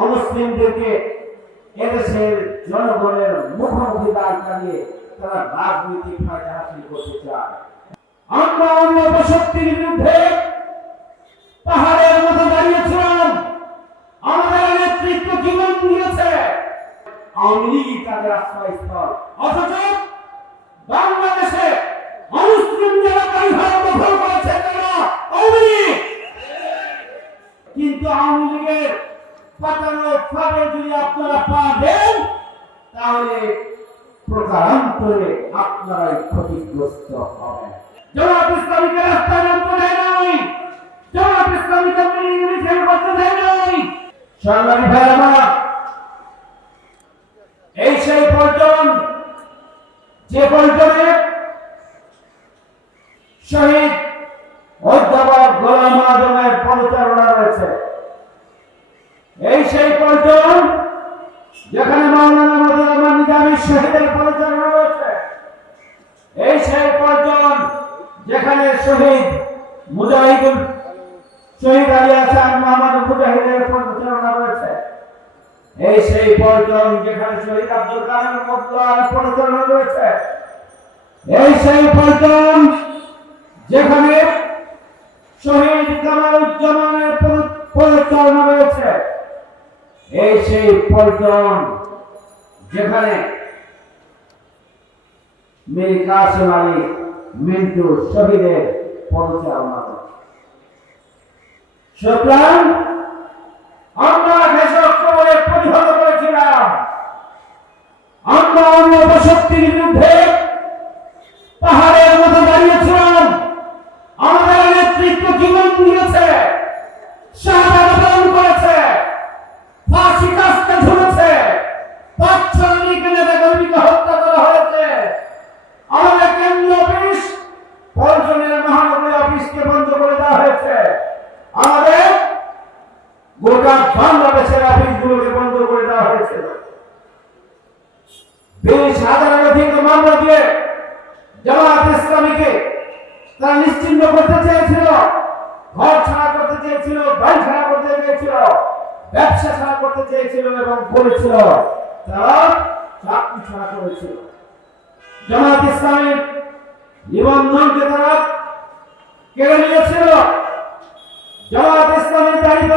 অমুসলিমদেরকে এদেশের জনগণের মুখোমুখি দাঁড় করিয়ে তারা রাজনৈতিক ফায়দা হাসিল করতে চায়। আমরা অন্য শক্তির বিরুদ্ধে পাহাড়ের মতো দাঁড়িয়েছিলাম। আমাদের নেতৃত্ব জীবন দিয়েছে। আওয়ামী লীগই তাদের আশ্রয়স্থল। অথচ বাংলাদেশে অমুসলিম জনতাই ভারত দখল করেছে তারা। আওয়ামী কিন্তু আওয়ামী লীগের পাতানো ফাঁদে যদি আপনারা পা দেন, তাহলে প্রকারান্তরে আপনারাই ক্ষতিগ্রস্ত হবেন। জমাত ইসলামীকে রাস্তায় নামতে দেয় নাই। জমাত ইসলামীকে মিছিল করতে দেয় নাই। সরকারি ভাই আমার এই সেই পল্টন যে পল্টনে শহীদ অধ্যাপক গোলাম আজমের পরিচালনা রয়েছে এই সেই পল্টন যেখানে মাওলানা মজিদ রহমান নিজামী শহীদের পরিচালনা রয়েছে। এই সেই পল্টন যেখানে শহীদ মুজাহিদুল, শহীদ আলী হাসান মোহাম্মদ মুজাহিদের পরিচালনা রয়েছে। এই সেই পল্টন যেখানে শহীদ আব্দুল কালাম মতলার পরিচালনা রয়েছে। এই সেই পল্টন যেখানে শহীদ কামারুজ্জামানের পরি- পরিচালনা রয়েছে। এই সেই পল্টন যেখানে মীর কাছে আলী মিন্টু শহীদের পরিচালনা করে সুতরাং আমরা করেছিলাম। আমরা অন্য শক্তির বিরুদ্ধে বিশ হাজারের অধিক মামলা দিয়ে জামাত ইসলামীকে তারা নিশ্চিন্ন করতে চেয়েছিল, ঘর ছাড়া করতে চেয়েছিল, বাড়ি ছাড়া করতে চেয়েছিল, ব্যবসা ছাড়া করতে চেয়েছিল এবং করেছিল। তারা চাকরি ছাড়া করেছিল। জামাত ইসলামের নিবন্ধনকে তারা কেড়ে নিয়েছিল। জামাত ইসলামের দাঁড়িয়ে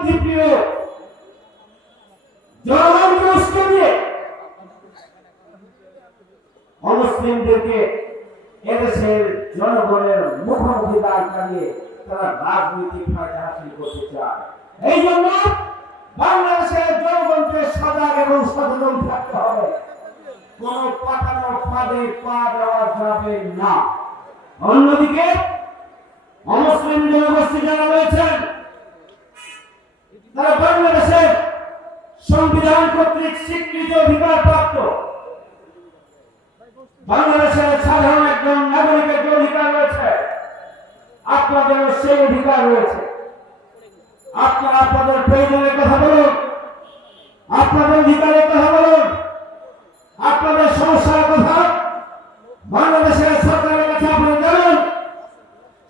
শান্তিপ্রিয় জনগণকে উস্কে অমুসলিমদেরকে এদেশের জনগণের মুখোমুখি দাঁড় করিয়ে তারা রাজনৈতিক ফায়দা হাসিল করতে চায়। এই জন্য বাংলাদেশের জনগণকে সজাগ এবং সচেতন থাকতে হবে। কোন পাঠানো ফাঁদে পা দেওয়া যাবে না। অন্যদিকে অমুসলিম জনগোষ্ঠী যারা রয়েছেন তারা বাংলাদেশের সংবিধান কর্তৃক স্বীকৃত অধিকার প্রাপ্ত। বাংলাদেশের সাধারণ একজন নাগরিকের যে অধিকার রয়েছে আপনাদের সেই অধিকার রয়েছে। আপনারা আপনাদের প্রয়োজনের কথা বলুন, আপনাদের অধিকারের কথা বলুন, আপনাদের সমস্যার কথা বাংলাদেশের সরকারের কাছে আপনি জানান।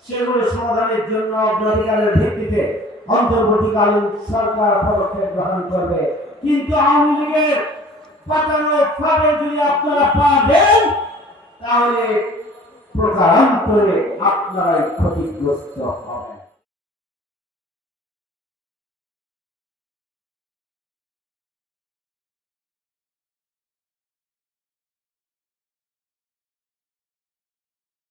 সেগুলো সমাধানের জন্য অগ্রাধিকারের ভিত্তিতে অন্তর্বর্তীকালীন সরকার পদক্ষেপ গ্রহণ করবে। কিন্তু আওয়ামী লীগের পাতানো ফাঁকে যদি আপনারা পা দেন, তাহলে প্রকারান্তরে আপনারাই ক্ষতিগ্রস্ত হবেন।